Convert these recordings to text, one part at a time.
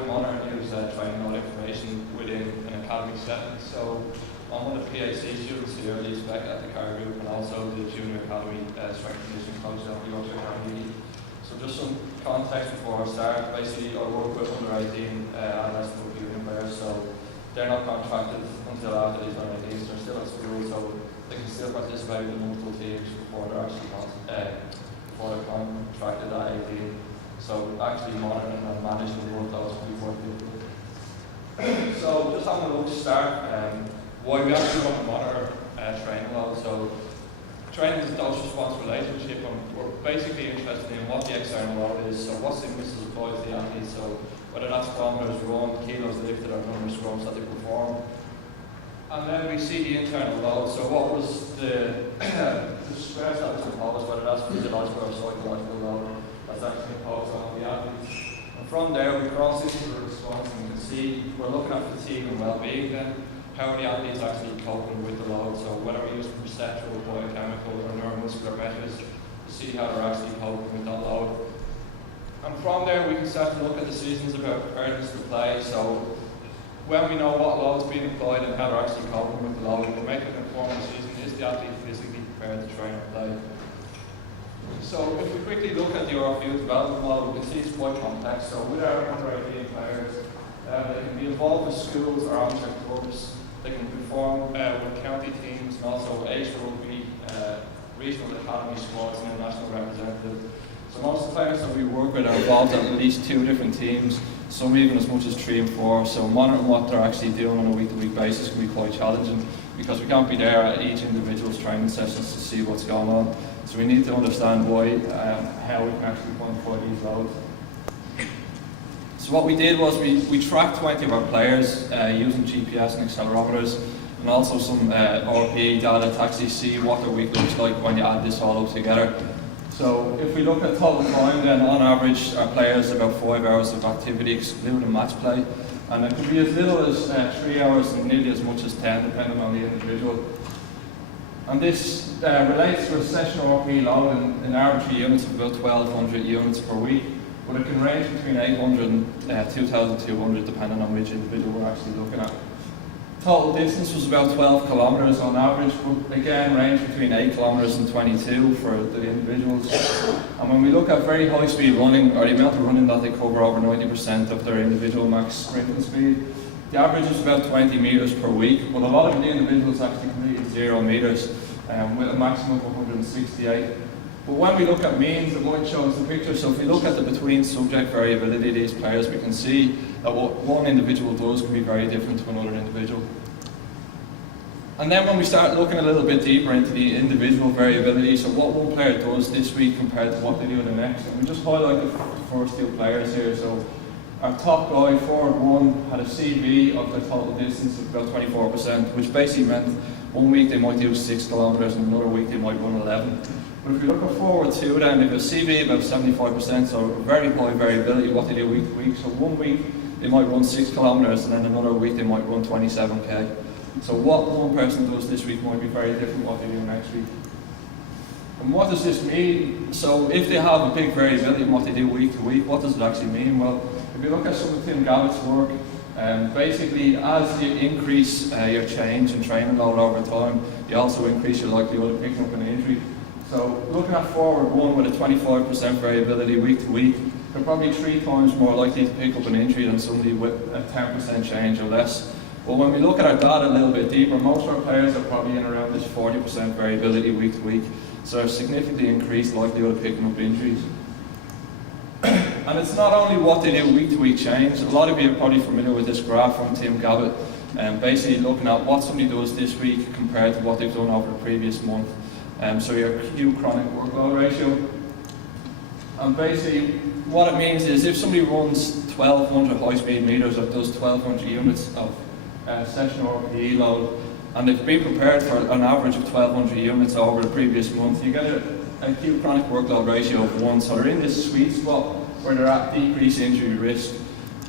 we monitor and use training all information within an academic setting. So I'm one of the PAC students here, Leeds back at the CARR group, and also the Junior Academy Strength and Conditioning coach at the Yorkshire Academy. So just some context before I start. Basically, I work with under 18 adolescent rugby players, so they're not contracted until after these under 18s. They're still at school, so they can still participate in multiple teams before they're actually contracted at 18. So actually monitoring and managing the workloads will be quite difficult. So just having a look to start, why we actually want to monitor training load. So training is a dose-response relationship, and we're basically interested in what the external load is. So what signals applied to the athlete. So whether that's kilometres run, kilos lifted, or number of scrums that they perform. And then we see the internal load. So what was the stress that was imposed, whether that's physiological or psychological load that's actually imposed on the athletes. And from there we cross into the response, and you can see we're looking at fatigue and well-being then. How are the athletes actually coping with the load? So whether we're using perceptual, biochemical, or neuromuscular measures to see how they're actually coping with that load. And from there we can start to look at decisions about preparedness to play. So when we know what load's being applied and how they're actually coping with the load, we can make an informed decision. Is the athlete physically prepared to train or play? So if we quickly look at the RFU development model, we can see it's quite complex. So with our under 18 players, they can be involved with schools or amateur clubs. They can perform with county teams and also age rugby, regional academy squads and international representatives. So most of the players that we work with are involved in at least 2 different teams, some even as much as 3 and 4. So monitoring what they're actually doing on a week-to-week basis can be quite challenging, because we can't be there at each individual's training sessions to see what's going on. So we need to understand why, how we can actually quantify these loads. So what we did was we tracked 20 of our players using GPS and accelerometers, and also some RP data to actually see what their week looks like when you add this all up together. So if we look at total time, then on average our players about 5 hours of activity excluding match play, and it can be as little as 3 hours and nearly as much as 10 depending on the individual. And this relates to a session RP load in arbitrary units of about 1,200 units per week, but it can range between 800 and 2,200 depending on which individual we're actually looking at. Total distance was about 12 kilometres on average, but again range between 8 kilometres and 22 for the individuals. And when we look at very high speed running, or the amount of running that they cover over 90% of their individual max sprinting speed, the average is about 20 metres per week, but a lot of the individuals actually completed 0 metres with a maximum of 168. But when we look at means, it might show us the picture. So if we look at the between subject variability of these players, we can see that what one individual does can be very different to another individual. And then when we start looking a little bit deeper into the individual variability, so what one player does this week compared to what they do the next, and we just highlight the first 2 players here. So our top guy, forward 1, had a CV of the total distance of about 24%, which basically meant 1 week they might do 6 kilometres and another week they might run 11. But if you look at forward 2, then if a CV about 75%, so very high variability what they do week to week. So 1 week they might run 6 kilometres and then another week they might run 27k. So what one person does this week might be very different what they do next week. And what does this mean? So if they have a big variability in what they do week to week, what does it actually mean? Well, if you look at some of Tim Gavitt's work, basically as you increase your change in training load over time, you also increase your likelihood of picking up an injury. So looking at forward 1 with a 25% variability week to week, they're probably 3 times more likely to pick up an injury than somebody with a 10% change or less. But when we look at our data a little bit deeper, most of our players are probably in around this 40% variability week to week. So a significantly increased likelihood of picking up injuries. And it's not only what they do week to week change. A lot of you are probably familiar with this graph from Tim Gavitt, basically looking at what somebody does this week compared to what they've done over the previous month. So your Q chronic workload ratio. And basically what it means is if somebody runs 1,200 high speed metres or does 1,200 units of session RPE load, and they've been prepared for an average of 1,200 units over the previous month, you get a Q chronic workload ratio of 1. So they're in this sweet spot where they're at decreased injury risk.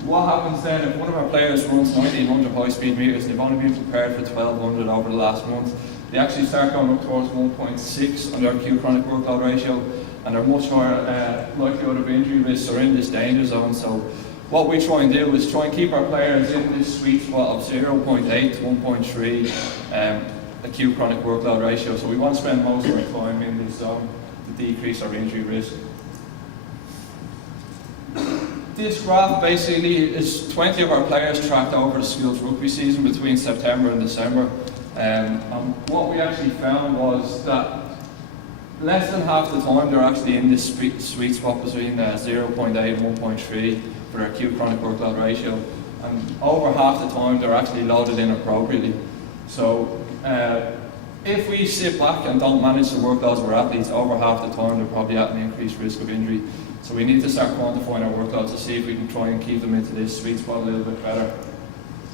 What happens then if one of our players runs 1,900 high speed metres and they've only been prepared for 1,200 over the last month? They actually start going up towards 1.6 on their Q chronic workload ratio, and they're much higher likelihood of injury risks are in this danger zone. So what we try and do is try and keep our players in this sweet spot of 0.8 to 1.3 acute chronic workload ratio. So we want to spend most of our time in this zone to decrease our injury risk. This graph basically is 20 of our players tracked over the school's rugby season between September and December. And what we actually found was that less than half the time they're actually in this sweet spot between 0.8 and 1.3 for their acute chronic workload ratio. And over half the time they're actually loaded in appropriately. So if we sit back and don't manage the workloads of our athletes, over half the time they're probably at an increased risk of injury. So we need to start quantifying our workloads to see if we can try and keep them into this sweet spot a little bit better.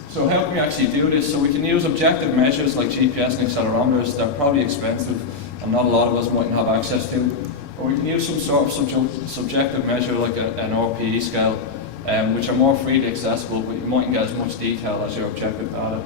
So how can we actually do this? So we can use objective measures like GPS and accelerometers. They're probably expensive and not a lot of us mightn't have access to. Or we can use some sort of subjective measure like an RPE scale, which are more freely accessible, but you mightn't get as much detail as your objective data.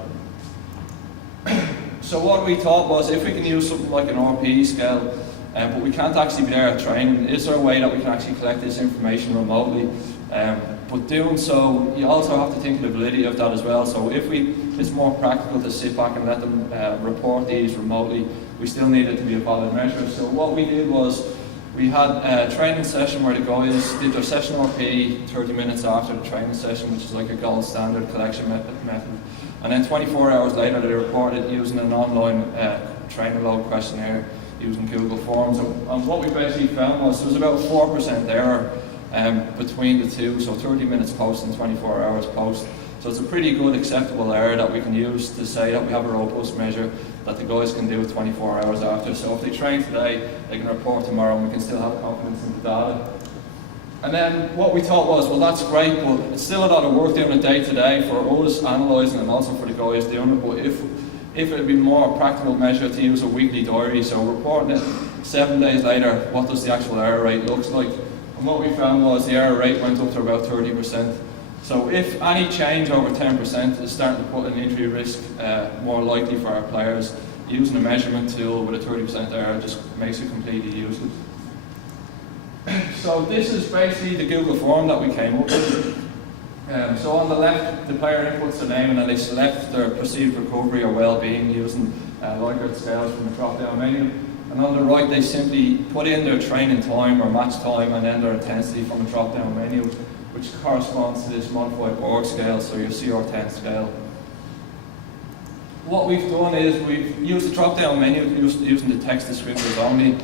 So what we thought was, if we can use something like an RPE scale, but we can't actually be there at training, is there a way that we can actually collect this information remotely? But doing so, you also have to think of the validity of that as well. So if it's more practical to sit back and let them report these remotely, we still need it to be a valid measure. So what we did was, we had a training session where the guys did their session RPE 30 minutes after the training session, which is like a gold standard collection method. And then 24 hours later, they reported using an online training load questionnaire using Google Forms. And what we basically found was there was about 4% error between the two, so 30 minutes post and 24 hours post. So it's a pretty good acceptable error that we can use to say that we have a robust measure that the guys can do 24 hours after. So if they train today, they can report tomorrow and we can still have confidence in the data. And then what we thought was, well, that's great, but it's still a lot of work doing it day to day for us analysing and also for the guys doing it. But if it would be more a practical measure to use a weekly diary, so reporting it 7 days later, what does the actual error rate looks like? And what we found was the error rate went up to about 30%. So if any change over 10% is starting to put an injury risk more likely for our players, using a measurement tool with a 30% error just makes it completely useless. So this is basically the Google form that we came up with. So on the left, the player inputs their name and then they select their perceived recovery or well-being using Likert scales from the drop-down menu. And on the right, they simply put in their training time or match time and then their intensity from a drop-down menu, which corresponds to this modified org scale, so your CR10 scale. What we've done is we've used the drop-down menu using the text descriptors only,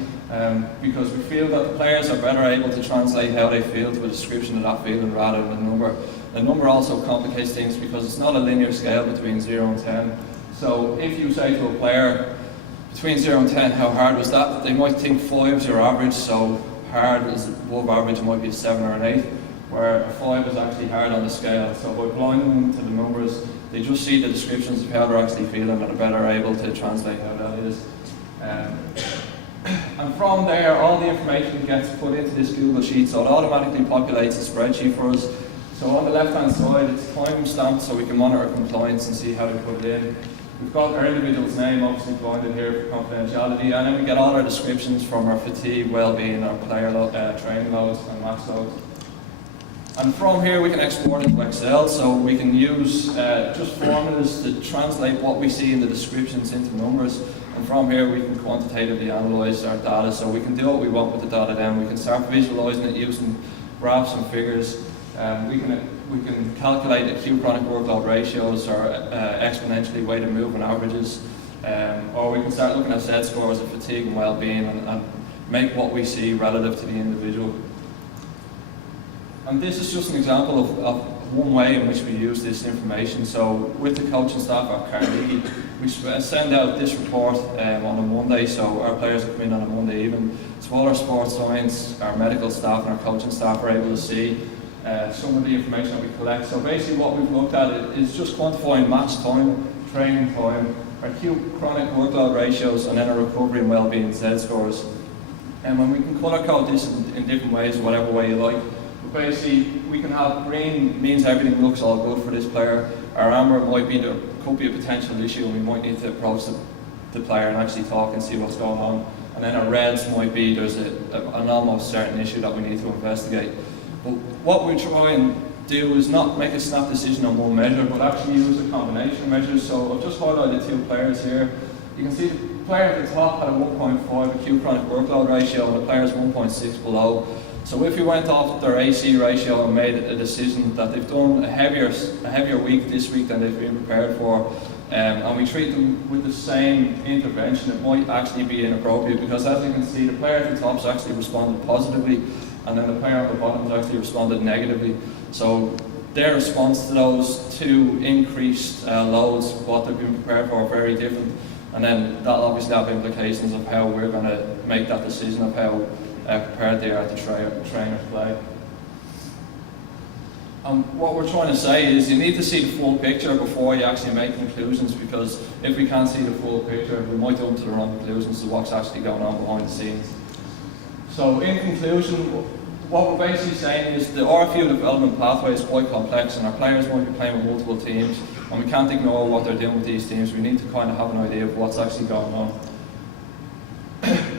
because we feel that the players are better able to translate how they feel to a description of that feeling rather than a number. The number also complicates things because it's not a linear scale between 0 and 10. So if you say to a player, between 0 and 10, how hard was that? They might think 5 is your average, so hard is above average, it might be a 7 or an 8, where a 5 is actually hard on the scale. So by blinding them to the numbers, they just see the descriptions of how they're actually feeling and are better able to translate how that is. And from there, all the information gets put into this Google Sheet, so it automatically populates a spreadsheet for us. So on the left-hand side, it's time-stamped so we can monitor compliance and see how they put it in. We've got our individual's name obviously blinded here for confidentiality, and then we get all our descriptions from our fatigue, well-being, our player training loads and match loads. And from here we can export it to Excel, so we can use just formulas to translate what we see in the descriptions into numbers. And from here we can quantitatively analyse our data, so we can do what we want with the data then. We can start visualising it using graphs and figures. We can calculate acute chronic workload ratios or exponentially weighted movement averages, or we can start looking at Z scores of fatigue and well-being and make what we see relative to the individual. And this is just an example of one way in which we use this information. So with the coaching staff at CARR, we send out this report on a Monday, so our players come in on a Monday evening. So all our sports science, our medical staff and our coaching staff are able to see some of the information that we collect. So basically what we've looked at is just quantifying match time, training time, our acute chronic workload ratios, and then our recovery and well-being Z scores. And when we can colour code this in different ways, whatever way you like. But basically we can have green means everything looks all good for this player. Our amber might be there could be a potential issue and we might need to approach the player and actually talk and see what's going on. And then our reds might be there's an almost certain issue that we need to investigate. But what we try and do is not make a snap decision on one measure, but actually use a combination of measures. So I've just highlighted 2 players here. You can see the player at the top had a 1.5 acute chronic workload ratio, and the player's 1.6 below. So if we went off their AC ratio and made a decision that they've done a heavier week this week than they've been prepared for, and we treat them with the same intervention, it might actually be inappropriate, because as you can see, the player at the top's actually responded positively, and then the player at the bottom's actually responded negatively. So their response to those 2 increased loads, what they've been prepared for, are very different. And then that'll obviously have implications of how we're going to make that decision of how prepared they are to trainers play. What we're trying to say is you need to see the full picture before you actually make conclusions, because if we can't see the full picture, we might jump to the wrong conclusions of what's actually going on behind the scenes. So in conclusion, what we're basically saying is the RFU development pathway is quite complex, and our players might be playing with multiple teams, and we can't ignore what they're doing with these teams. We need to kind of have an idea of what's actually going on.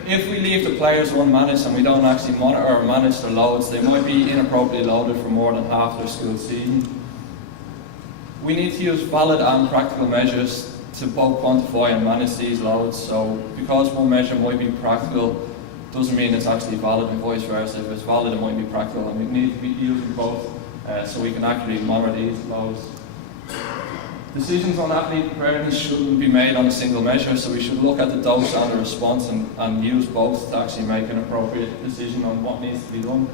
If we leave the players unmanaged and we don't actually monitor or manage their loads, they might be inappropriately loaded for more than half their school season. We need to use valid and practical measures to both quantify and manage these loads. So because one measure might be practical, doesn't mean it's actually valid, and vice versa. If it's valid, it might be practical, and we need to be using both so we can actually monitor these loads. Decisions on athlete preparedness shouldn't be made on a single measure, so we should look at the dose and the response and use both to actually make an appropriate decision on what needs to be done.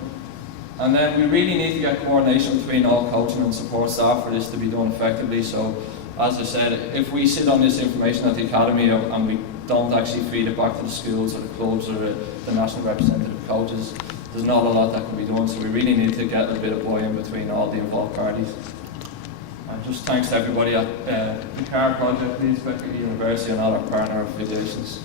And then we really need to get coordination between all coaching and support staff for this to be done effectively. So as I said, if we sit on this information at the academy and we don't actually feed it back to the schools or the clubs or the national representative coaches, there's not a lot that can be done. So we really need to get a bit of buy-in between all the involved parties. And just thanks to everybody at the CARR project, Leeds University, and all our partner affiliations.